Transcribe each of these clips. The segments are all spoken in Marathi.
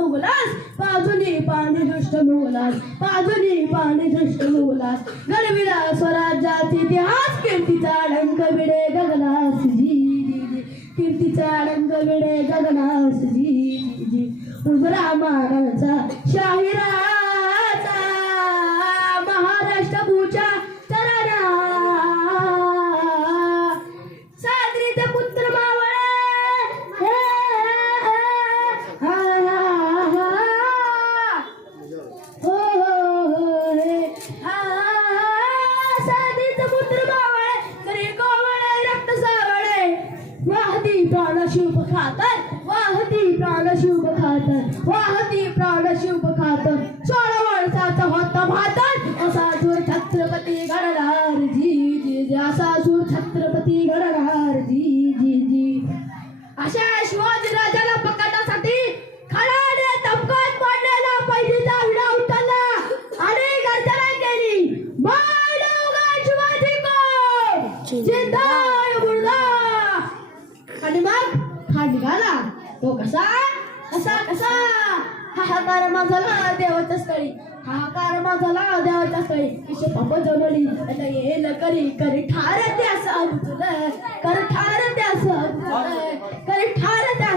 मुगलास बाजूनी पाणी दृष्ट मुगलास बाजूनी पाणी दृष्ट मुगलास. गडविला स्वराज्याची इतिहास कीर्तीचा डंक विडे गगनास जी कीर्तीचा डंक विडे गगनास जी जी, उजरा मानाचा शाहिरा खातर वाहती प्राण शुभ खातर सोळा वर्षाचा होता भातर असा सूर छत्रपती गणरार जी जी. असा सूर छत्रपती गणरार जी जी जी. अशा कसा कसा? हाहाकार माझला देवाच्या स्थळी. हाहाकार माझला देवाच्या स्थळी. किशे पप जमली आता येल करी करी ठार त्या अगुतुल कर ठार त्या अगुतुल कर ठार त्या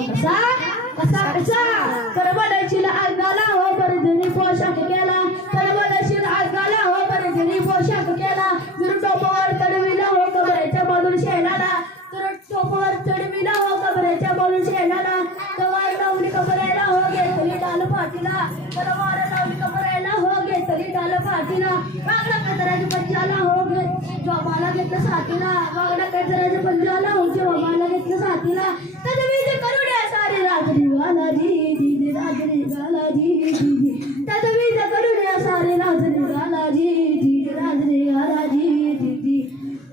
ठरवला तो कसा कसा तवार हो गे तरी डाल फाटीला. तलवार लावली कबरेला हो गे तरी डाल फाटीला. वागडा कचऱ्याच्या पंजाला हो गे जॉबाला घेतलं साथीला वागडा कचऱ्याच्या पंजाला हो जॉबाला घेतलं साथीला तदवीज करुड्या सारे राजरी गाला जी जी जी राजरी गाला जी जी जी. तदवीज करुड्या सारे रात्री गाला जी जी जी राजरी गाला जी जी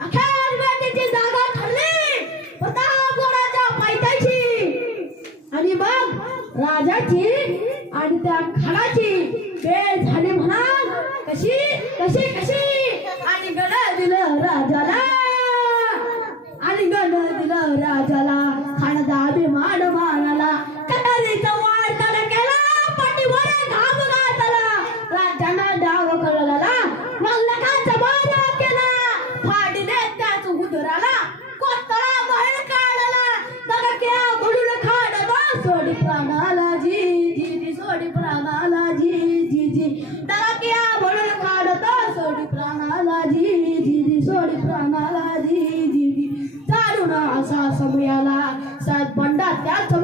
अखेर बेटीची जागा ठरली. प्रताप कोणाच्या पायथ्याची आणि मग राजाची आणि त्या खानाची वेळ झाली म्हणा. कशी? कशी? कशी? आणि गण दिलं राजाला. आणि गण दिलं राजाला. खाण्याचा अभिमान मानाला. कटारीचा वाळ केला. पाठीवर घाम घातला डाव कळला. मग नखाचा केला. फाडीने त्याच उदराला. कोतळा बाहेर काढला. दगक्या बुडून खाडला सोडी प्राणाला प्राणाला जी सोडी प्राणाला जी जी तारुणा असा समयाला. सात पंडा त्याच